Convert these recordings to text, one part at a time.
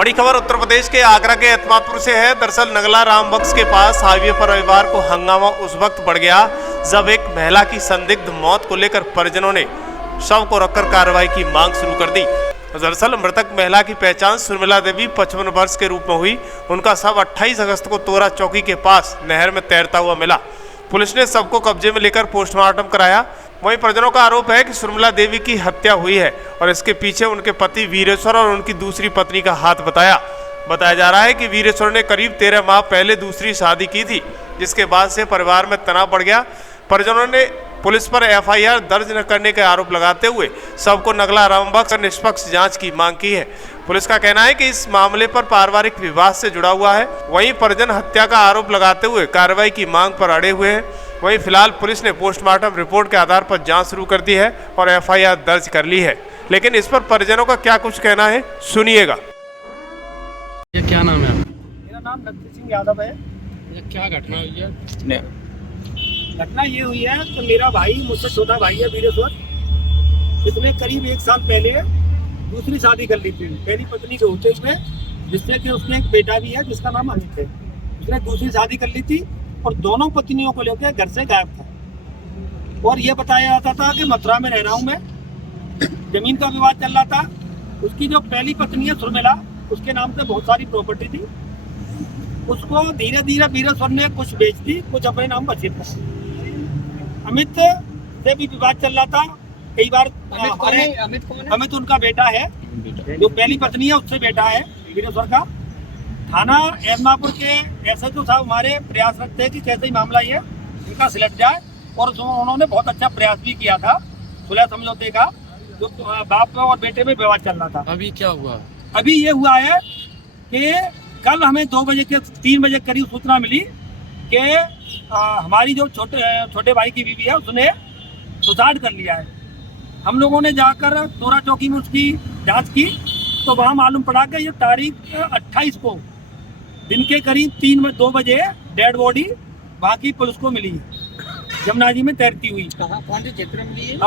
बड़ी खबर उत्तर प्रदेश के आगरा के एतमादपुर से है। दरअसल नगला रामबक्स के पास हाईवे पर रविवार को हंगामा उस वक्त बढ़ गया जब एक महिला की संदिग्ध मौत को लेकर परिजनों ने शव को रखकर कार्रवाई की मांग शुरू कर दी। दरअसल मृतक महिला की पहचान सुरमिला देवी 55 वर्ष के रूप में हुई। उनका शव 28 अगस्त को तोरा चौकी के पास नहर में तैरता हुआ मिला। पुलिस ने शव को कब्जे में लेकर पोस्टमार्टम कराया। वहीं परिजनों का आरोप है कि सुरमिला देवी की हत्या हुई है और इसके पीछे उनके पति वीरेश्वर और उनकी दूसरी पत्नी का हाथ बताया जा रहा है कि वीरेश्वर ने करीब 13 माह पहले दूसरी शादी की थी, जिसके बाद से परिवार में तनाव बढ़ गया। परिजनों ने पुलिस पर एफआईआर दर्ज न करने के आरोप लगाते हुए शव को नगला रामबक्स और निष्पक्ष जांच की मांग की है। पुलिस का कहना है कि इस मामले पर पारिवारिक विवाद से जुड़ा हुआ है। वहीं परिजन हत्या का आरोप लगाते हुए कार्रवाई की मांग पर अड़े हुए हैं। वहीं फिलहाल पुलिस ने पोस्टमार्टम रिपोर्ट के आधार पर जांच शुरू कर दी है और एफआईआर दर्ज कर ली है। लेकिन इस पर परिजनों का क्या कुछ कहना है, सुनिएगा। ये क्या नाम है? मेरा नाम नरसिंह सिंह यादव है। ये क्या घटना हुई है? घटना ये हुई है कि मेरा भाई मुझसे छोटा भाई है वीरेश्वर, इसने करीब 1 साल पहले दूसरी शादी कर ली थी पहली पत्नी के होते हुए, जिससे कि उसने एक बेटा भी है जिसका नाम अमित है। उसने दूसरी शादी कर ली थी और दोनों पत्नियों को लेकर घर से गायब था और ये बताया जाता था कि मथुरा में रह रहा हूँ मैं। जमीन का विवाद चल रहा था। उसकी जो पहली पत्नी है सुरमिला, उसके नाम से बहुत सारी प्रॉपर्टी थी। उसको धीरे धीरे वीरेश्वर ने कुछ बेच दी, कुछ अपने नाम बचे थे। अमित से भी विवाद चल रहा था कई बार। अमित उनका बेटा है, जो पहली पत्नी है उससे बेटा है वीरेश्वर का। थाना एतमादपुर के एसएचओ साहब हमारे प्रयास रखते हैं कि कैसे ही मामला ये इनका सिलट जाए और उन्होंने बहुत अच्छा प्रयास भी किया था सुलह समझौते का, जो बाप और बेटे में विवाद चल रहा था। अभी क्या हुआ? अभी ये हुआ है कि कल हमें 2 बजे के 3 बजे करीब सूचना मिली कि हमारी जो छोटे भाई की बीवी है उसने सुसाइड कर लिया है। हम लोगों ने जाकर तोरा चौकी में उसकी जांच की तो वहाँ मालूम पड़ा कि ये तारीख 28 को दिन के करीब 2 बजे डेड बॉडी वहाँ की पुलिस को मिली, जमुना जी में तैरती हुई। कौन से क्षेत्र में मिली?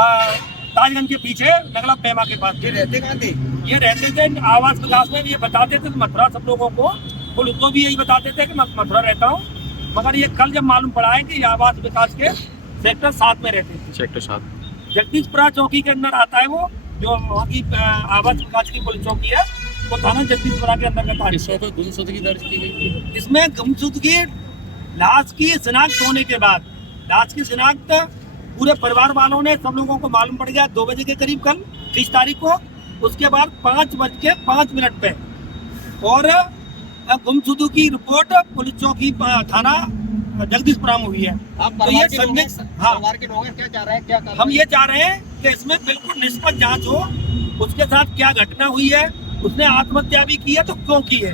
ताजगंज के पीछे नगला पेमा के पास। ये रहते कहाँ थे? ये रहते थे आवास विकास में। ये बताते थे मथुरा, सब लोगों को, पुलिस को भी यही बताते थे कि मैं मथुरा रहता हूँ। मगर ये कल जब मालूम पड़ा है कि ये आवास विकास के सेक्टर 7 में रहते थे। सेक्टर 7 जगदीशपुरा चौकी के अंदर आता है वो, जो वहाँ की आवास विकास की पुलिस चौकी है, वो थाना जगदीशपुरा के अंदर का। इसमें कोई गुमशुदगी दर्ज की गई थी? इसमें गुमशुदगी लाश की शिनाख्त होने के बाद, लाश की शिनाख्त पूरे परिवार वालों ने, सब लोगों को मालूम पड़ गया 2 बजे के करीब कल 30 तारीख को। उसके बाद 5:05 पे और गुमशुदगी की रिपोर्ट पुलिस चौकी थाना जगदीशपुरा में हुई है। आप तो ये परिवार के लोग क्या चाह रहे हैं? क्या हम ये चाह रहे हैं कि इसमें बिल्कुल निष्पक्ष जांच हो। उसके साथ क्या घटना हुई है, उसने आत्महत्या भी की है तो क्यों की है?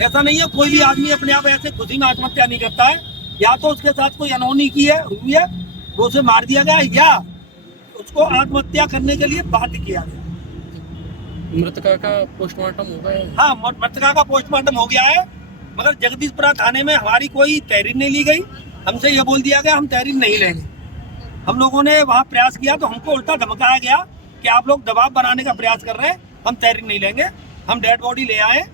ऐसा नहीं है कोई भी आदमी अपने आप ऐसे खुद ही में आत्महत्या नहीं करता है। या तो उसके साथ कोई अनहोनी हुई है, वो उसे मार दिया गया, या उसको आत्महत्या करने के लिए बाध्य किया गया। मृतका का पोस्टमार्टम हो गया? हाँ, मृतका का पोस्टमार्टम हो गया है, मगर जगदीशपुरा थाने में हमारी कोई तहरीर नहीं ली गई। हमसे ये बोल दिया गया हम तहरीर नहीं लेंगे। हम लोगों ने वहाँ प्रयास किया तो हमको उल्टा धमकाया गया कि आप लोग दबाव बनाने का प्रयास कर रहे हैं, हम तहरीर नहीं लेंगे। हम डेड बॉडी ले आए,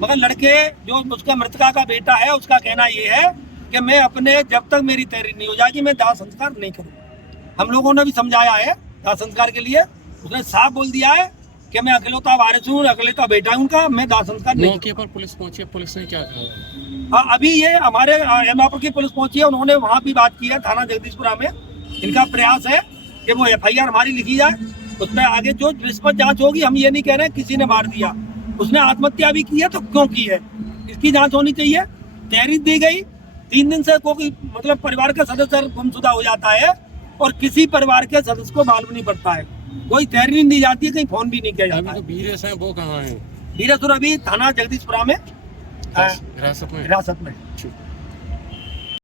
मगर लड़के जो उसका मृतका का बेटा है उसका कहना ये है कि मैं अपने, जब तक मेरी तहरीर नहीं हो जाएगी मैं दाह संस्कार नहीं करूँगा। हम लोगों ने भी समझाया है दाह संस्कार के लिए। उसने साफ बोल दिया है कि मैं अकेलौता वारिस हूँ, अकेलौता बेटा हूँ उनका, मैं दाह संस्कार नहीं। मौके पर पुलिस पहुंची, पुलिस ने क्या कहा? हाँ, अभी ये हमारे एतमादपुर की पुलिस पहुंची है, उन्होंने वहाँ भी बात की है थाना जगदीशपुरा में। इनका प्रयास है कि वो एफआईआर हमारी लिखी जाए, उसमें आगे जो निष्पक्ष जांच होगी। हम ये नहीं कह रहे हैं किसी ने मार दिया, उसने आत्महत्या भी की है तो क्यों की है, इसकी जांच होनी चाहिए। तहरीर दी गई 3 दिन से कोई मतलब परिवार का सदस्य गुमशुदा हो जाता है और किसी परिवार के सदस्य को मालूम नहीं पड़ता है, कोई तहरीर नहीं दी जाती है, कहीं फोन भी नहीं किया जाता है। तो वीरेश हैं वो कहाँ हैं? वीरेश्वर अभी थाना जगदीशपुरा में हिरासत में।